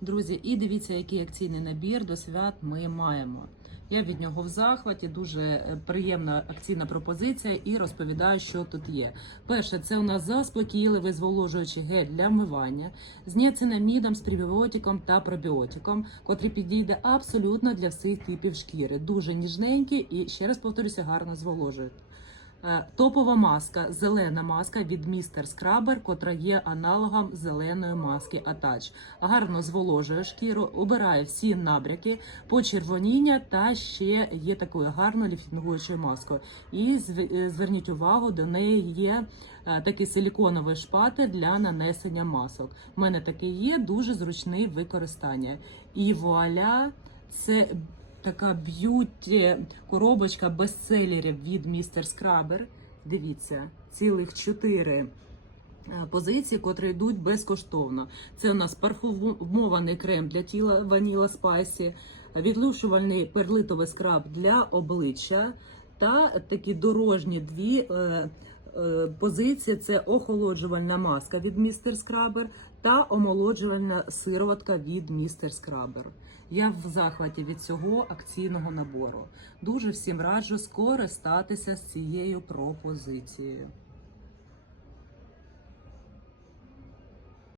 Друзі, і дивіться, який акційний набір до свят ми маємо. Я від нього в захваті, дуже е, приємна акційна пропозиція і розповідаю, що тут є. Перше, це у нас заспокійливий зволожуючий гель для вмивання з ніацинамідом, з пребіотиком та пробіотиком, котрий підійде абсолютно для всіх типів шкіри. Дуже ніжненький і ще раз повторюся, гарно зволожує. Е, Топова маска, зелена маска від Містер Скрабер, котра є аналогом зеленої маски Атач. Гарно зволожує шкіру, убирає всі набряки, почервоніння та ще є такою гарною ліфтингуючою маскою. І е, зверніть увагу, до неї є е, такий силіконовий шпатель для нанесення масок. У мене такий є, дуже зручний використання. І вуаля, це така б'юті коробочка бестселерів від Містер Скрабер. Дивіться, цілих чотири е, позиції, котрі йдуть безкоштовно. Це у нас парфумований крем для тіла Ваніла Спайсі, відлушувальний перлитовий скраб для обличчя та такі дорожні дві. Е, е, це охолоджувальна маска від Містер Скрабер та омолоджувальна сироватка від Містер Скрабер. Я в захваті від цього акційного набору. Дуже всім раджу скористатися з цією пропозицією.